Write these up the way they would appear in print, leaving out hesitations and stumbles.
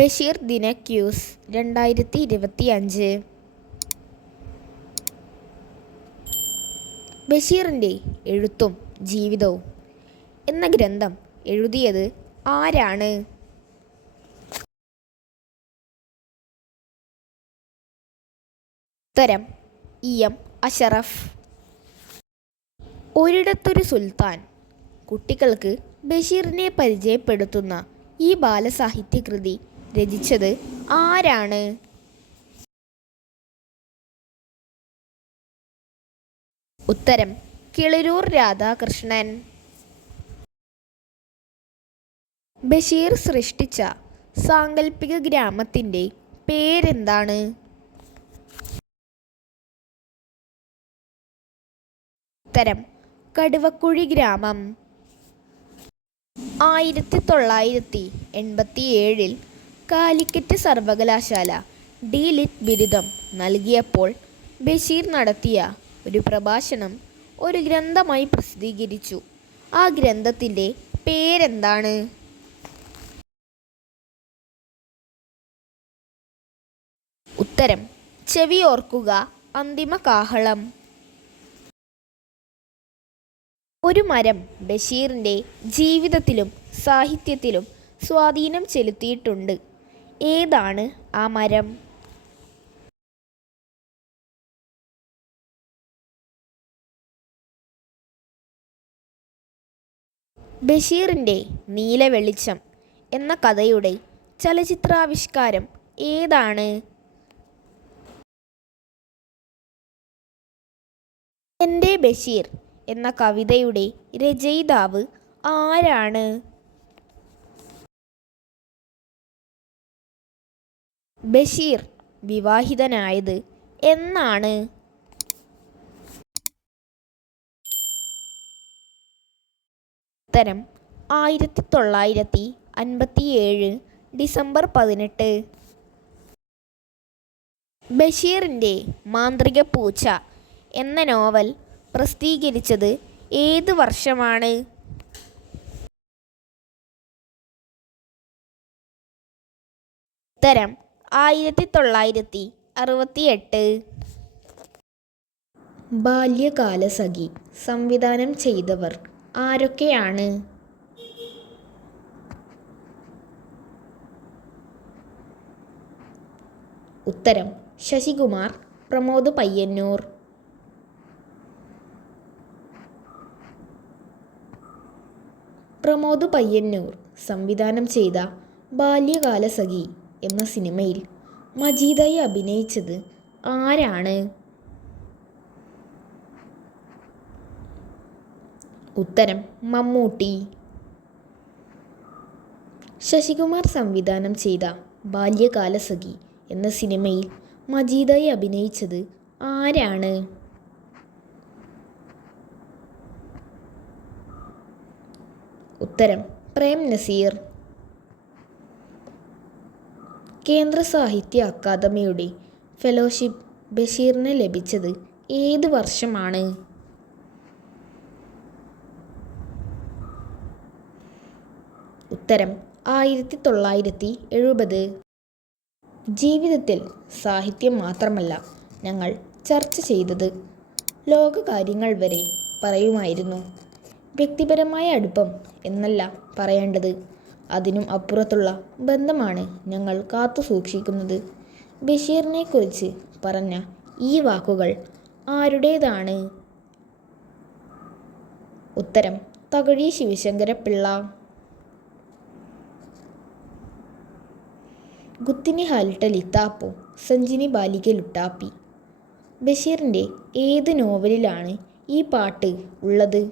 ബഷീർ ദിന ക്യൂസ് 2025. ബഷീറിൻ്റെ എഴുത്തും ജീവിതവും എന്ന ഗ്രന്ഥം എഴുതിയത് ആരാണ്? ഉത്തരം EM അഷറഫ്. ഒരിടത്തൊരു സുൽത്താൻ. കുട്ടികൾക്ക് ബഷീറിനെ പരിചയപ്പെടുത്തുന്ന ഈ ബാലസാഹിത്യകൃതി രചിച്ചത് ആരാണ്? ഉത്തരം കിളിരൂർ രാധാകൃഷ്ണൻ. ബഷീർ സൃഷ്ടിച്ച സാങ്കല്പിക ഗ്രാമത്തിൻ്റെ പേരെന്താണ്? ഉത്തരം കടുവക്കുഴി ഗ്രാമം. 1987 കാലിക്കറ്റ് സർവകലാശാല ഡി.ലിറ്റ് ബിരുദം നൽകിയപ്പോൾ ബഷീർ നടത്തിയ ഒരു പ്രഭാഷണം ഒരു ഗ്രന്ഥമായി പ്രസിദ്ധീകരിച്ചു. ആ ഗ്രന്ഥത്തിൻ്റെ പേരെന്താണ്? ഉത്തരം ചെവിയോർക്കുക അന്തിമ കാഹളം. ഒരു മരം ബഷീറിൻ്റെ ജീവിതത്തിലും സാഹിത്യത്തിലും സ്വാധീനം ചെലുത്തിയിട്ടുണ്ട്. ഏതാണ് ആ മരം? ബഷീറിൻ്റെ നീലവെളിച്ചം എന്ന കഥയുടെ ചലച്ചിത്രാവിഷ്കാരം ഏതാണ്? എൻ്റെ ബഷീർ എന്ന കവിതയുടെ രചയിതാവ് ആരാണ്? ബഷീർ വിവാഹിതനായത് എന്നാണ്? ഉത്തരം 1957 ഡിസംബർ 18. ബഷീറിൻ്റെ മാന്ത്രിക പൂച്ച എന്ന നോവൽ പ്രസിദ്ധീകരിച്ചത് ഏത് വർഷമാണ്? ഉത്തരം 1968. ബാല്യകാലസഖി സംവിധാനം ചെയ്തവർ ആരൊക്കെയാണ്? ഉത്തരം ശശികുമാർ, പ്രമോദ് പയ്യന്നൂർ. പ്രമോദ് പയ്യന്നൂർ സംവിധാനം ചെയ്ത ബാല്യകാലസഖി എന്ന സിനിമയിൽ മജീദായി അഭിനയിച്ചത് ആരാണ്? ഉത്തരം മമ്മൂട്ടി. ശശികുമാർ സംവിധാനം ചെയ്ത ബാല്യകാലസഖി എന്ന സിനിമയിൽ മജീദായി അഭിനയിച്ചത് ആരാണ്? ഉത്തരം പ്രേം നസീർ. കേന്ദ്ര സാഹിത്യ അക്കാദമിയുടെ ഫെലോഷിപ്പ് ബഷീറിന് ലഭിച്ചത് ഏത് വർഷമാണ്? ഉത്തരം 1970. ജീവിതത്തിൽ സാഹിത്യം മാത്രമല്ല ഞങ്ങൾ ചർച്ച ചെയ്തത്, ലോകകാര്യങ്ങൾ വരെ പറയുമായിരുന്നു. വ്യക്തിപരമായ അടുപ്പം എന്നല്ല പറയേണ്ടത്, അതിനും അപ്പുറത്തുള്ള ബന്ധമാണ് ഞങ്ങൾ കാത്തു സൂക്ഷിക്കുന്നത്. ബഷീറിനെക്കുറിച്ച് പറഞ്ഞ ഈ വാക്കുകൾ ആരുടേതാണ്? ഉത്തരം തകഴി ശിവശങ്കരപ്പിള്ള. ഗുത്തിനി ഹാലിട്ടലിത്താപ്പോ സഞ്ചിനി ബാലിക ലുട്ടാപ്പി. ബഷീറിൻ്റെ ഏത് നോവലിലാണ് ഈ പാട്ട് ഉള്ളത്?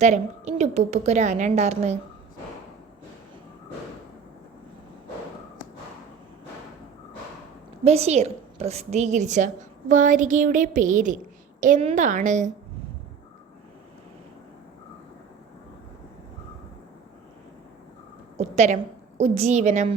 ഉത്തരം ഇൻ്റെ ഉപ്പുപ്പൊക്കൊരാന ഉണ്ടാർന്ന്. ബഷീർ പ്രസിദ്ധീകരിച്ച വാരികയുടെ പേര് എന്താണ്? ഉത്തരം ഉജ്ജീവനം.